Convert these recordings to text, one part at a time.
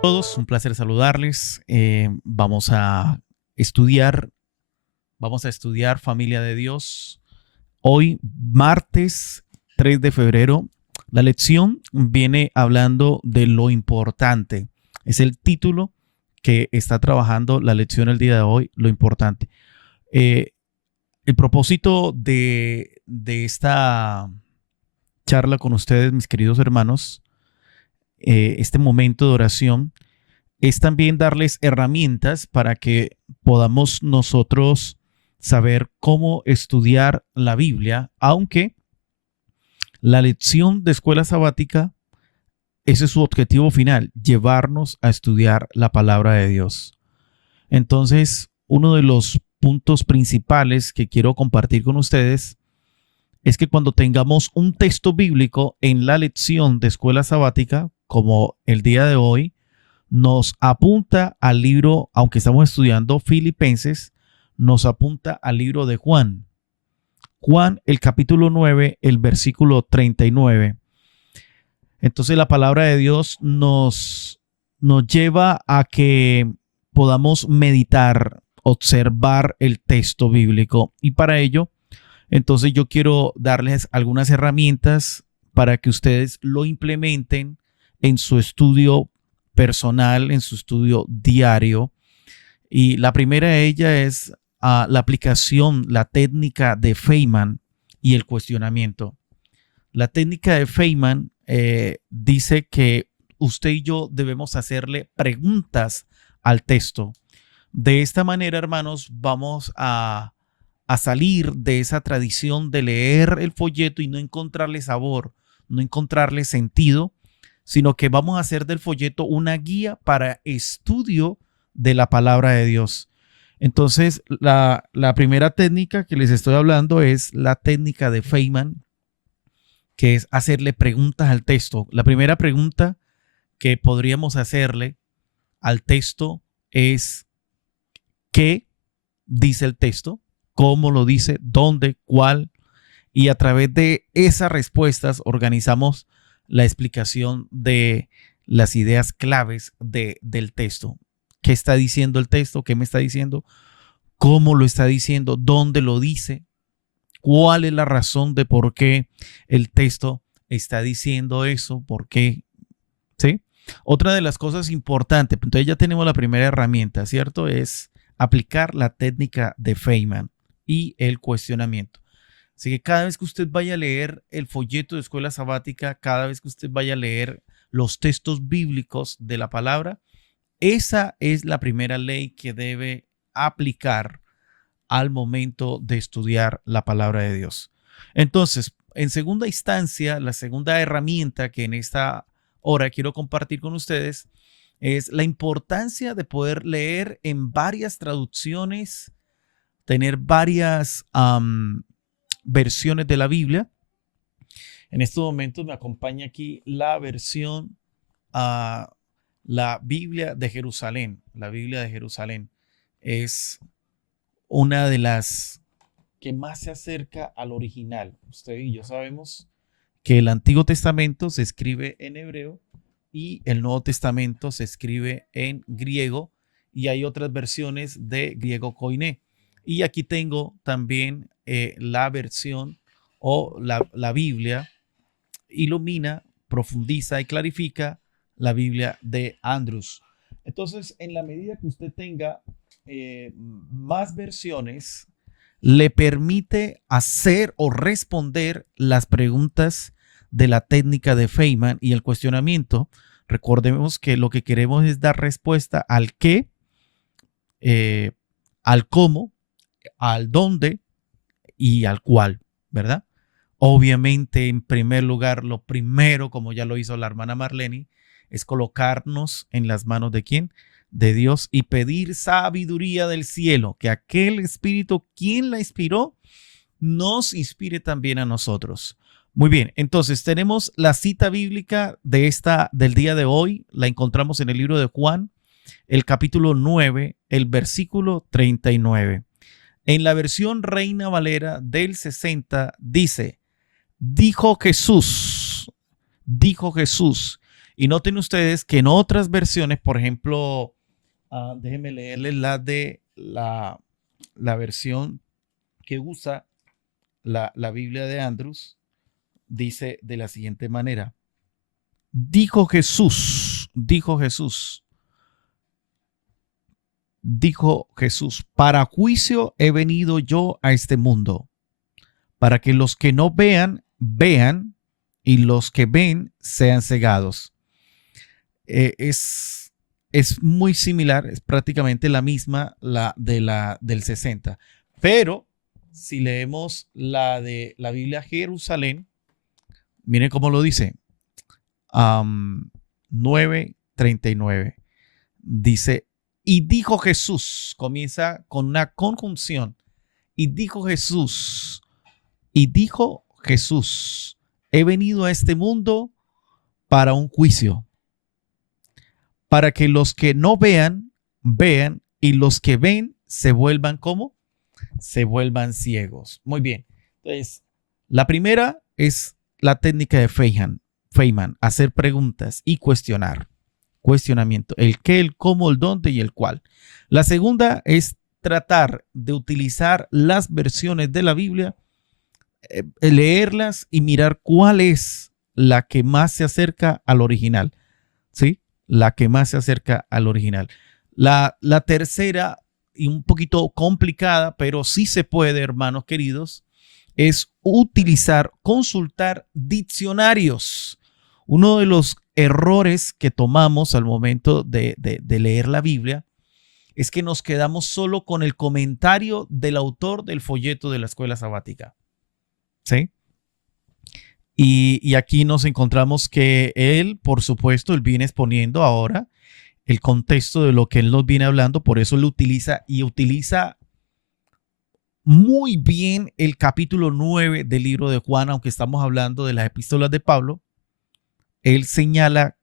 Todos, un placer saludarles. Estudiar, vamos a estudiar Familia de Dios. Hoy, martes 3 de febrero, la lección viene hablando de lo importante. Es el título que está trabajando la lección el día de hoy, lo importante. Eh, el propósito de esta charla con ustedes, mis queridos hermanos, este momento de oración, es también darles herramientas para que podamos nosotros saber cómo estudiar la Biblia, aunque la lección de escuela sabática, ese es su objetivo final, llevarnos a estudiar la palabra de Dios. Entonces, uno de los puntos principales que quiero compartir con ustedes es que cuando tengamos un texto bíblico en la lección de escuela sabática, como el día de hoy, nos apunta al libro, aunque estamos estudiando Filipenses, nos apunta al libro de Juan. Juan, el capítulo 9, el versículo 39. Entonces la palabra de Dios nos lleva a que podamos meditar, observar el texto bíblico. Y para ello, entonces yo quiero darles algunas herramientas para que ustedes lo implementen en su estudio personal, en su estudio diario. Y la primera de ellas es la aplicación, la técnica de Feynman y el cuestionamiento. La técnica de Feynman dice que usted y yo debemos hacerle preguntas al texto. De esta manera, hermanos, vamos a salir de esa tradición de leer el folleto y no encontrarle sabor, no encontrarle sentido, sino que vamos a hacer del folleto una guía para estudio de la palabra de Dios. Entonces, la primera técnica que les estoy hablando es la técnica de Feynman, que es hacerle preguntas al texto. La primera pregunta que podríamos hacerle al texto es: ¿qué dice el texto? ¿Cómo lo dice? ¿Dónde? ¿Cuál? Y a través de esas respuestas organizamos la explicación de las ideas claves del texto. ¿Qué está diciendo el texto? ¿Qué me está diciendo? ¿Cómo lo está diciendo? ¿Dónde lo dice? ¿Cuál es la razón de por qué el texto está diciendo eso? ¿Por qué? ¿Sí? Otra de las cosas importantes, entonces ya tenemos la primera herramienta, ¿cierto? Es aplicar la técnica de Feynman y el cuestionamiento. Así que cada vez que usted vaya a leer el folleto de escuela sabática, cada vez que usted vaya a leer los textos bíblicos de la palabra, esa es la primera ley que debe aplicar al momento de estudiar la palabra de Dios. Entonces, en segunda instancia, la segunda herramienta que en esta hora quiero compartir con ustedes es la importancia de poder leer en varias traducciones, tener varias versiones de la Biblia. En estos momentos me acompaña aquí la versión a la Biblia de Jerusalén. La Biblia de Jerusalén es una de las que más se acerca al original. Usted y yo sabemos que el Antiguo Testamento se escribe en hebreo y el Nuevo Testamento se escribe en griego, y hay otras versiones de griego koiné. Y aquí tengo también la versión o la Biblia ilumina, profundiza y clarifica, la Biblia de Andrews. Entonces, en la medida que usted tenga más versiones, le permite hacer o responder las preguntas de la técnica de Feynman y el cuestionamiento. Recordemos que lo que queremos es dar respuesta al qué, eh, al cómo, al dónde y al cuál, ¿verdad? Obviamente, en primer lugar, lo primero, como ya lo hizo la hermana Marlene, es colocarnos en las manos de quién, de Dios, y pedir sabiduría del cielo, que aquel espíritu, quien la inspiró, nos inspire también a nosotros. Muy bien, entonces tenemos la cita bíblica del día de hoy, la encontramos en el libro de Juan, el capítulo 9, el versículo 39. En la versión Reina Valera del 60 dice: dijo Jesús, Y noten ustedes que en otras versiones, por ejemplo, déjenme leerles la versión que usa la Biblia de Andrews, dice de la siguiente manera. Dijo Jesús, para juicio he venido yo a este mundo, para que los que no vean, vean, y los que ven sean cegados. Es muy similar, es prácticamente la misma del 60. Pero si leemos la de la Biblia Jerusalén, miren cómo lo dice. 9:39. Dice, y dijo Jesús, comienza con una conjunción, y dijo Jesús, he venido a este mundo para un juicio, para que los que no vean, vean, y los que ven se vuelvan ¿cómo? Se vuelvan ciegos. Muy bien. Entonces, la primera es la técnica de Feynman, hacer preguntas y cuestionamiento, el qué, el cómo, el dónde y el cuál. La segunda es tratar de utilizar las versiones de la Biblia, leerlas y mirar cuál es la que más se acerca al original, ¿sí? La que más se acerca al original. La tercera, y un poquito complicada, pero sí se puede, hermanos queridos, es consultar diccionarios. Uno de los errores que tomamos al momento de leer la Biblia es que nos quedamos solo con el comentario del autor del folleto de la escuela sabática. ¿Sí? Y aquí nos encontramos que él, por supuesto, él viene exponiendo ahora el contexto de lo que él nos viene hablando, por eso lo utiliza y utiliza muy bien el capítulo 9 del libro de Juan, aunque estamos hablando de las epístolas de Pablo. Él señala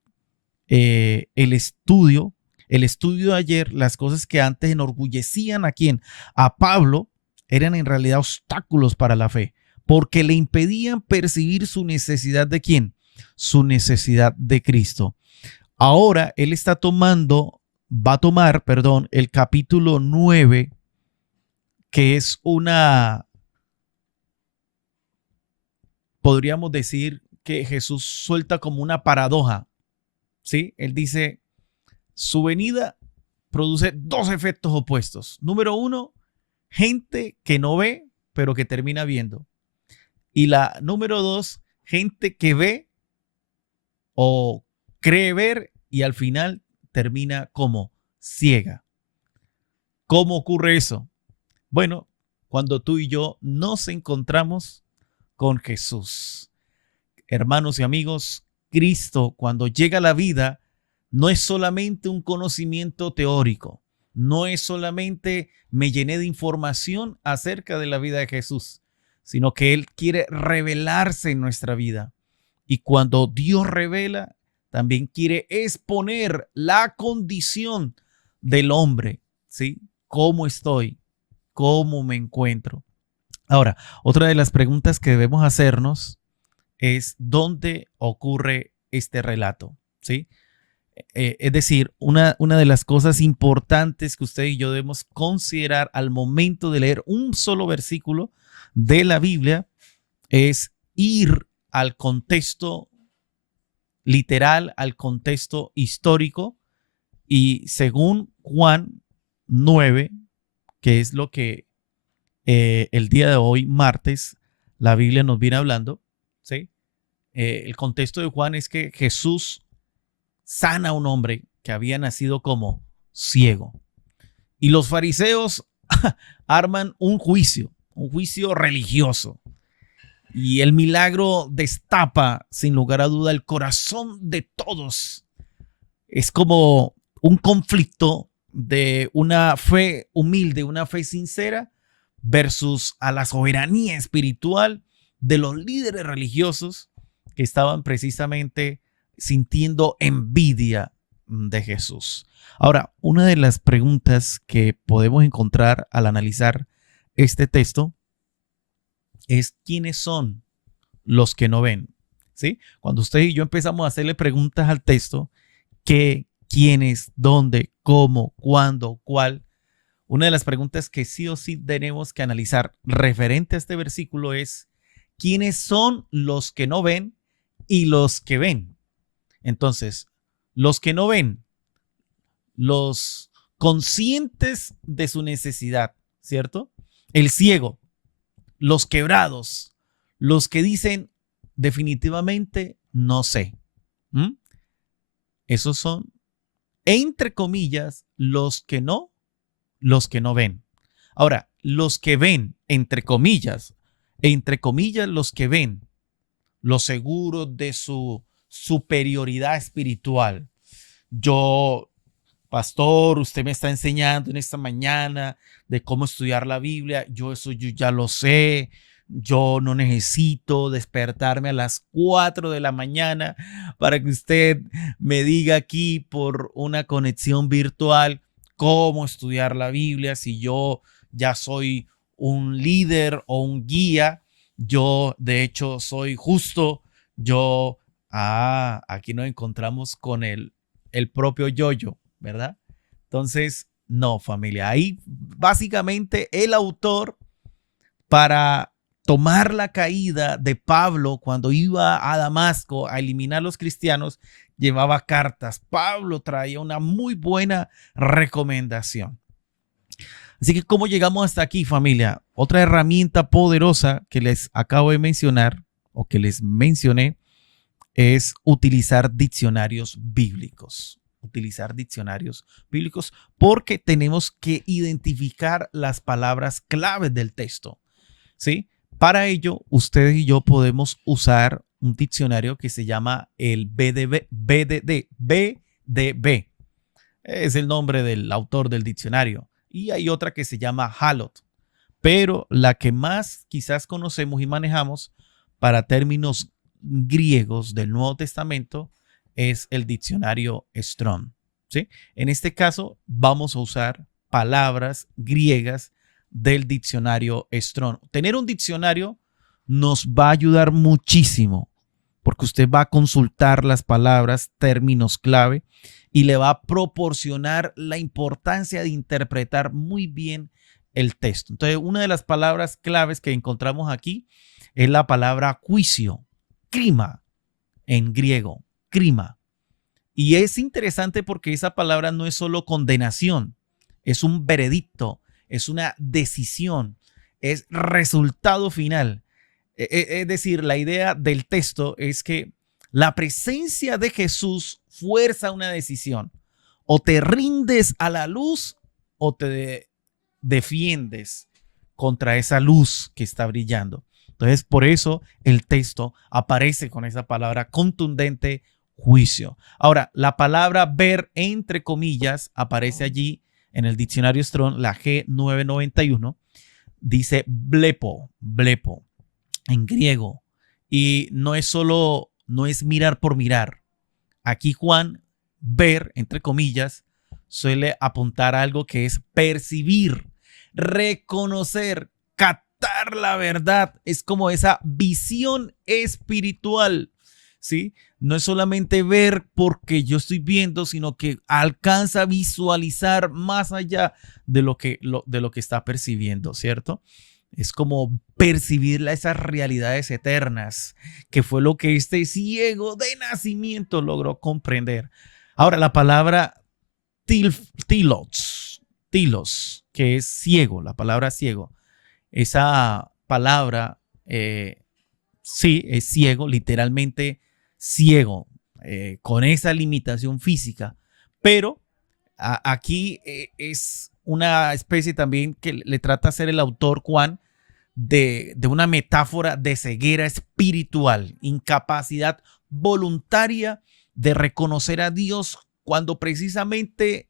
el estudio de ayer, las cosas que antes enorgullecían a quién, a Pablo, eran en realidad obstáculos para la fe, porque le impedían percibir su necesidad de quién, su necesidad de Cristo. Ahora él va a tomar, el capítulo 9, que es podríamos decir que Jesús suelta como una paradoja, ¿sí? Él dice, su venida produce dos efectos opuestos. Número uno, gente que no ve, pero que termina viendo. Y la número dos, gente que ve o cree ver y al final termina como ciega. ¿Cómo ocurre eso? Bueno, cuando tú y yo nos encontramos con Jesús. Hermanos y amigos, Cristo cuando llega a la vida no es solamente un conocimiento teórico, no es solamente me llené de información acerca de la vida de Jesús, sino que Él quiere revelarse en nuestra vida. Y cuando Dios revela, también quiere exponer la condición del hombre, ¿sí? ¿Cómo estoy? ¿Cómo me encuentro? Ahora, otra de las preguntas que debemos hacernos es ¿dónde ocurre este relato? ¿Sí? Es decir, una de las cosas importantes que usted y yo debemos considerar al momento de leer un solo versículo de la Biblia es ir al contexto literal, al contexto histórico, y según Juan 9, que es lo que el día de hoy, martes, la Biblia nos viene hablando, ¿sí? El contexto de Juan es que Jesús sana a un hombre que había nacido como ciego. Y los fariseos arman un juicio religioso. Y el milagro destapa, sin lugar a duda, el corazón de todos. Es como un conflicto de una fe humilde, una fe sincera, versus a la soberanía espiritual de los líderes religiosos que estaban precisamente sintiendo envidia de Jesús. Ahora, una de las preguntas que podemos encontrar al analizar este texto es ¿quiénes son los que no ven? ¿sí? Cuando usted y yo empezamos a hacerle preguntas al texto, ¿qué, quiénes, dónde, cómo, cuándo, cuál? Una de las preguntas que sí o sí tenemos que analizar referente a este versículo es, ¿quiénes son los que no ven y los que ven? Entonces, los que no ven, los conscientes de su necesidad, ¿cierto? El ciego, los quebrados, los que dicen definitivamente no sé. ¿Mm? Esos son, entre comillas, los que no ven. Ahora, los que ven, entre comillas, los que ven, los seguros de su superioridad espiritual. Yo, pastor, usted me está enseñando en esta mañana de cómo estudiar la Biblia. Yo ya lo sé. Yo no necesito despertarme a las 4 de la mañana para que usted me diga aquí por una conexión virtual cómo estudiar la Biblia. Si yo ya soy un líder o un guía, yo de hecho soy justo. Yo, aquí nos encontramos con el propio Yoyo, ¿verdad? Entonces, no, familia. Ahí básicamente el autor, para tomar la caída de Pablo cuando iba a Damasco a eliminar a los cristianos, llevaba cartas. Pablo traía una muy buena recomendación. Así que, ¿cómo llegamos hasta aquí, familia? Otra herramienta poderosa que les acabo de mencionar o que les mencioné es utilizar diccionarios bíblicos. Utilizar diccionarios bíblicos porque tenemos que identificar las palabras claves del texto, ¿sí? Para ello, ustedes y yo podemos usar un diccionario que se llama el BDB. Es el nombre del autor del diccionario. Y hay otra que se llama Halot. Pero la que más quizás conocemos y manejamos para términos griegos del Nuevo Testamento es el diccionario Strong, ¿sí? En este caso vamos a usar palabras griegas del diccionario Strong. Tener un diccionario nos va a ayudar muchísimo porque usted va a consultar las palabras, términos clave y le va a proporcionar la importancia de interpretar muy bien el texto. Entonces, una de las palabras claves que encontramos aquí es la palabra juicio, crima en griego, crima. Y es interesante porque esa palabra no es solo condenación, es un veredicto, es una decisión, es resultado final. Es decir, la idea del texto es que la presencia de Jesús fuerza una decisión. O te rindes a la luz o te defiendes contra esa luz que está brillando. Entonces, por eso el texto aparece con esa palabra contundente, juicio. Ahora, la palabra ver, entre comillas, aparece allí en el diccionario Strong, la G991, dice blepo, en griego. Y no es solo, no es mirar por mirar. Aquí Juan, ver, entre comillas, suele apuntar a algo que es percibir, reconocer, captar la verdad. Es como esa visión espiritual, ¿sí? No es solamente ver porque yo estoy viendo, sino que alcanza a visualizar más allá de de lo que está percibiendo, ¿cierto? Es como percibir esas realidades eternas, que fue lo que este ciego de nacimiento logró comprender. Ahora, la palabra tilos, que es ciego, la palabra ciego, esa palabra sí es ciego, literalmente ciego, con esa limitación física, pero aquí es una especie también que le trata de hacer el autor Juan de una metáfora de ceguera espiritual, incapacidad voluntaria de reconocer a Dios cuando precisamente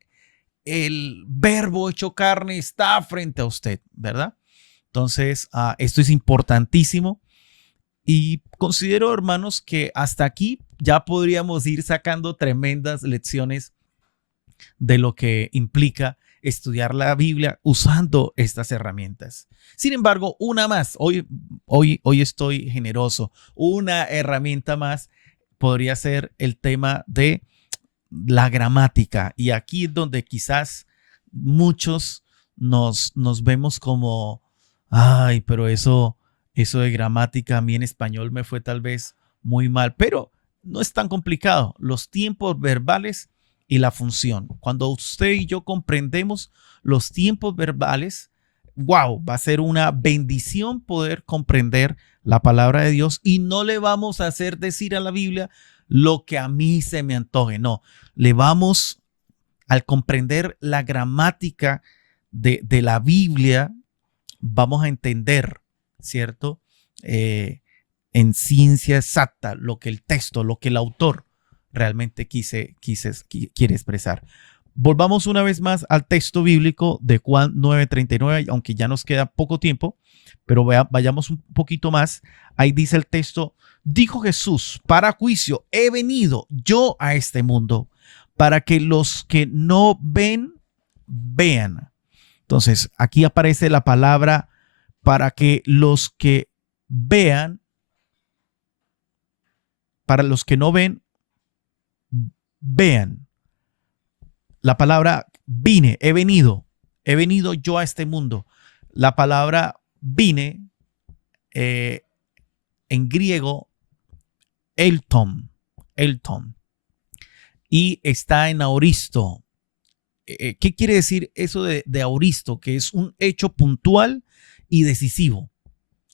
el verbo hecho carne está frente a usted, ¿verdad? Entonces, esto es importantísimo y considero, hermanos, que hasta aquí ya podríamos ir sacando tremendas lecciones de lo que implica estudiar la Biblia usando estas herramientas. Sin embargo, una más, hoy estoy generoso, una herramienta más podría ser el tema de la gramática. Y aquí es donde quizás muchos nos vemos como, ay, pero eso de gramática a mí en español me fue tal vez muy mal, pero no es tan complicado. Los tiempos verbales y la función. Cuando usted y yo comprendemos los tiempos verbales, wow, va a ser una bendición poder comprender la palabra de Dios y no le vamos a hacer decir a la Biblia lo que a mí se me antoje. No, le vamos, al comprender la gramática de la Biblia, vamos a entender, ¿cierto? En ciencia exacta lo que el texto, lo que el autor realmente quiere expresar. Volvamos una vez más al texto bíblico de Juan 9:39, aunque ya nos queda poco tiempo, pero vayamos un poquito más. Ahí dice el texto: dijo Jesús, para juicio he venido yo a este mundo, para que los que no ven, vean. Entonces, aquí aparece la palabra para que los que vean, para los que no ven, vean. La palabra vine, he venido yo a este mundo. La palabra vine en griego, elton, y está en aoristo. ¿Qué quiere decir eso de aoristo? Que es un hecho puntual y decisivo.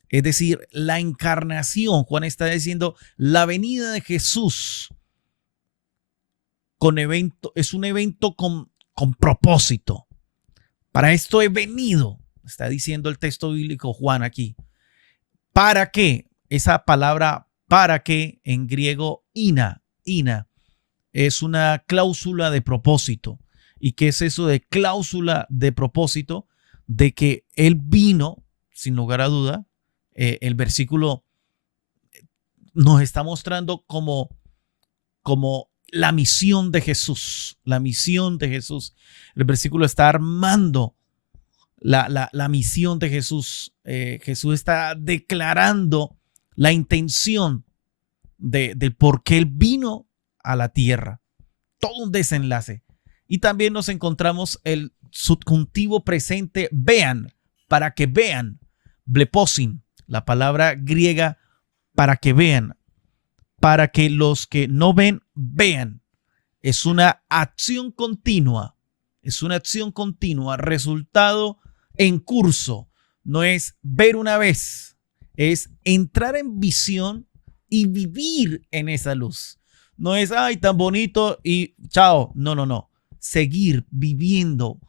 Es decir, la encarnación. Juan está diciendo la venida de Jesús es un evento con propósito. Para esto he venido, está diciendo el texto bíblico Juan aquí. ¿Para qué? Esa palabra para qué en griego ina, es una cláusula de propósito. ¿Y qué es eso de cláusula de propósito? De que él vino, sin lugar a duda, el versículo nos está mostrando como la misión de Jesús, El versículo está armando la misión de Jesús. Jesús está declarando la intención de por qué él vino a la tierra. Todo un desenlace. Y también nos encontramos el subjuntivo presente vean, para que vean, bleposin, la palabra griega para que vean, para que los que no ven, vean. Es una acción continua, resultado en curso. No es ver una vez, es entrar en visión y vivir en esa luz. No es, ay, tan bonito y chao. No. Seguir viviendo.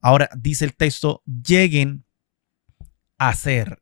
Ahora dice el texto, lleguen a ser.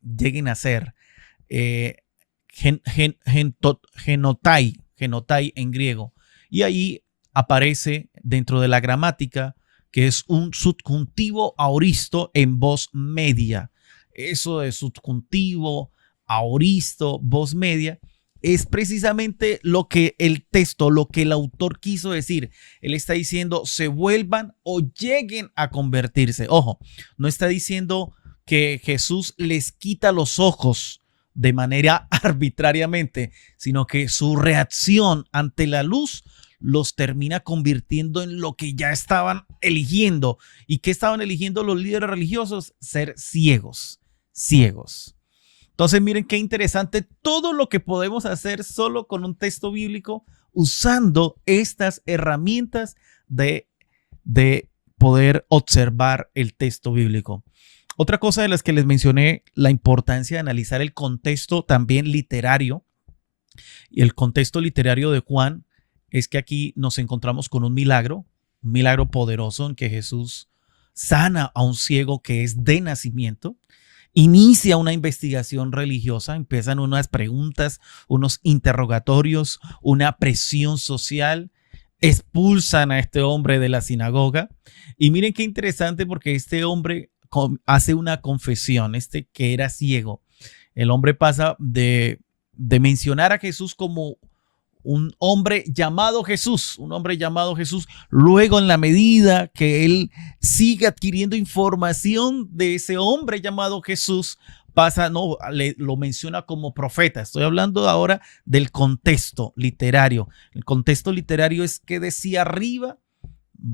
Genotai en griego. Y ahí aparece dentro de la gramática que es un subjuntivo aoristo en voz media. Eso de subjuntivo, aoristo, voz media, es precisamente lo que el texto, lo que el autor quiso decir. Él está diciendo se vuelvan o lleguen a convertirse. Ojo, no está diciendo que Jesús les quita los ojos de manera arbitrariamente, sino que su reacción ante la luz los termina convirtiendo en lo que ya estaban eligiendo. ¿Y qué estaban eligiendo los líderes religiosos? Ser ciegos. Entonces miren qué interesante todo lo que podemos hacer solo con un texto bíblico usando estas herramientas de poder observar el texto bíblico. Otra cosa de las que les mencioné, la importancia de analizar el contexto también literario. Y el contexto literario de Juan es que aquí nos encontramos con un milagro poderoso en que Jesús sana a un ciego que es de nacimiento. Inicia una investigación religiosa, empiezan unas preguntas, unos interrogatorios, una presión social, expulsan a este hombre de la sinagoga. Y miren qué interesante porque este hombre hace una confesión, que era ciego. El hombre pasa de mencionar a Jesús como un hombre llamado Jesús, un hombre llamado Jesús. Luego, en la medida que él sigue adquiriendo información de ese hombre llamado Jesús, lo menciona como profeta. Estoy hablando ahora del contexto literario. El contexto literario es qué decía arriba,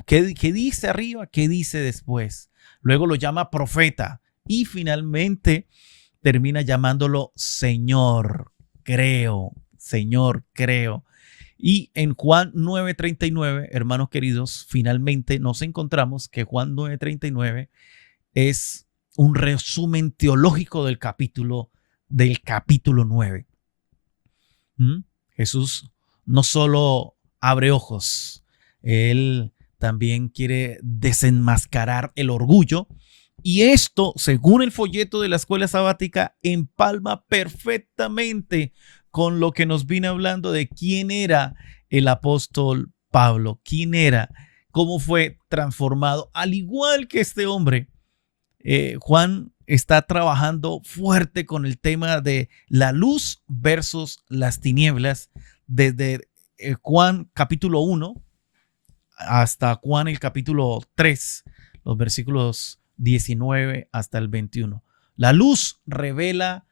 qué dice arriba, qué dice después. Luego lo llama profeta y finalmente termina llamándolo Señor, creo. Señor, creo. Y en Juan 9:39, hermanos queridos, finalmente nos encontramos que Juan 9:39 es un resumen teológico del capítulo 9. Jesús no solo abre ojos, él también quiere desenmascarar el orgullo. Y esto, según el folleto de la escuela sabática, empalma perfectamente con lo que nos viene hablando de quién era el apóstol Pablo, quién era, cómo fue transformado. Al igual que este hombre, Juan está trabajando fuerte con el tema de la luz versus las tinieblas, desde Juan capítulo 1 hasta Juan el capítulo 3, los versículos 19 hasta el 21. La luz revela,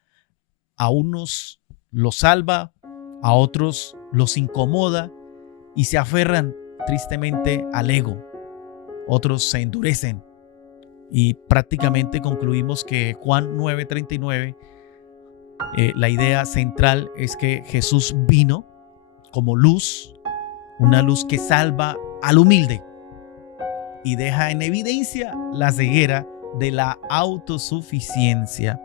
a unos los salva, a otros los incomoda y se aferran tristemente al ego. Otros se endurecen y prácticamente concluimos que Juan 9:39, la idea central es que Jesús vino como luz, una luz que salva al humilde y deja en evidencia la ceguera de la autosuficiencia.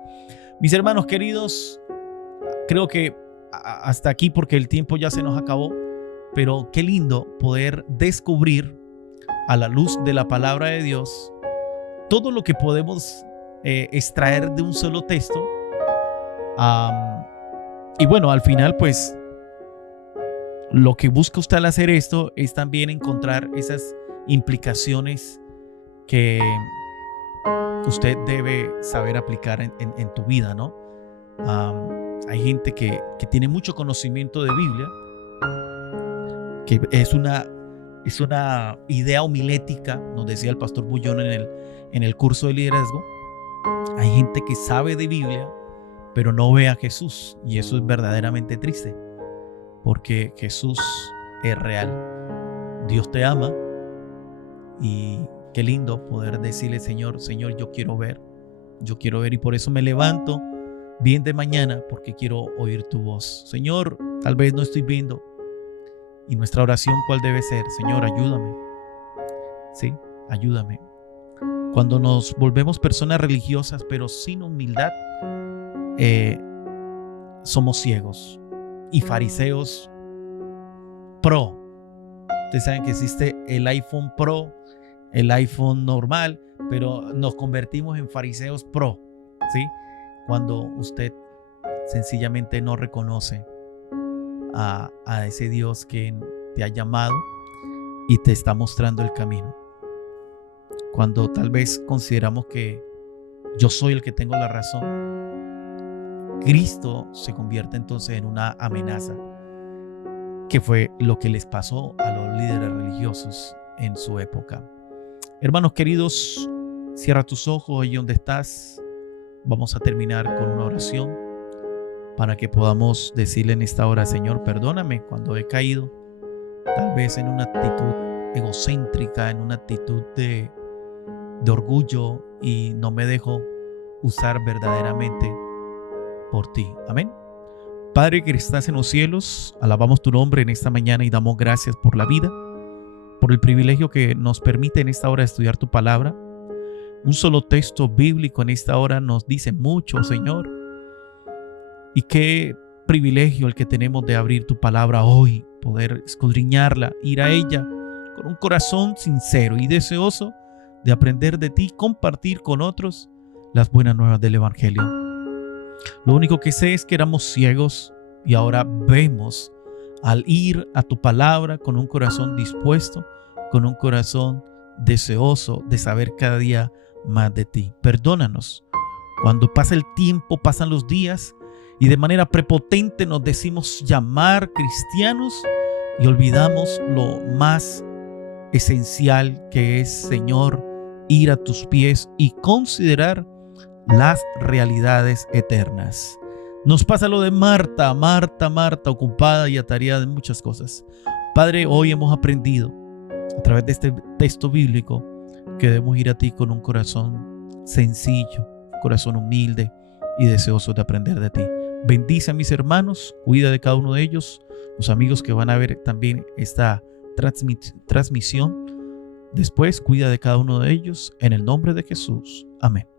Mis hermanos queridos, creo que hasta aquí, porque el tiempo ya se nos acabó, pero qué lindo poder descubrir a la luz de la palabra de Dios todo lo que podemos extraer de un solo texto. Y bueno, al final pues lo que busca usted al hacer esto es también encontrar esas implicaciones que usted debe saber aplicar en tu vida, ¿no? Hay gente que tiene mucho conocimiento de Biblia, que es una idea homilética, nos decía el pastor Bullón en el curso de liderazgo. Hay gente que sabe de Biblia, pero no ve a Jesús, y eso es verdaderamente triste, porque Jesús es real. Dios te ama y qué lindo poder decirle: Señor, yo quiero ver, y por eso me levanto bien de mañana, porque quiero oír tu voz. Señor, tal vez no estoy viendo. Y nuestra oración, ¿cuál debe ser? Señor, ayúdame. Sí, ayúdame. Cuando nos volvemos personas religiosas, pero sin humildad, somos ciegos y fariseos pro. Ustedes saben que existe el iPhone Pro, el iPhone normal, pero nos convertimos en fariseos pro, ¿sí? Cuando usted sencillamente no reconoce a ese Dios que te ha llamado y te está mostrando el camino. Cuando tal vez consideramos que yo soy el que tengo la razón, Cristo se convierte entonces en una amenaza, que fue lo que les pasó a los líderes religiosos en su época. Hermanos queridos, cierra tus ojos ahí donde estás. Vamos a terminar con una oración para que podamos decirle en esta hora: Señor, perdóname cuando he caído, tal vez en una actitud egocéntrica, en una actitud de orgullo, y no me dejo usar verdaderamente por ti. Amén. Padre que estás en los cielos, alabamos tu nombre en esta mañana y damos gracias por la vida, por el privilegio que nos permite en esta hora estudiar tu palabra. Un solo texto bíblico en esta hora nos dice mucho, Señor. Y qué privilegio el que tenemos de abrir tu palabra hoy, poder escudriñarla, ir a ella con un corazón sincero y deseoso de aprender de ti, compartir con otros las buenas nuevas del Evangelio. Lo único que sé es que éramos ciegos y ahora vemos al ir a tu palabra con un corazón dispuesto, con un corazón deseoso de saber cada día más de ti. Perdónanos cuando pasa el tiempo, pasan los días y de manera prepotente nos decimos llamar cristianos y olvidamos lo más esencial que es, Señor, ir a tus pies y considerar las realidades eternas. Nos pasa lo de Marta, ocupada y atareada en muchas cosas. Padre, hoy hemos aprendido a través de este texto bíblico que debemos ir a ti con un corazón sencillo, corazón humilde y deseoso de aprender de ti. Bendice a mis hermanos, cuida de cada uno de ellos, los amigos que van a ver también esta transmisión. Después, cuida de cada uno de ellos en el nombre de Jesús. Amén.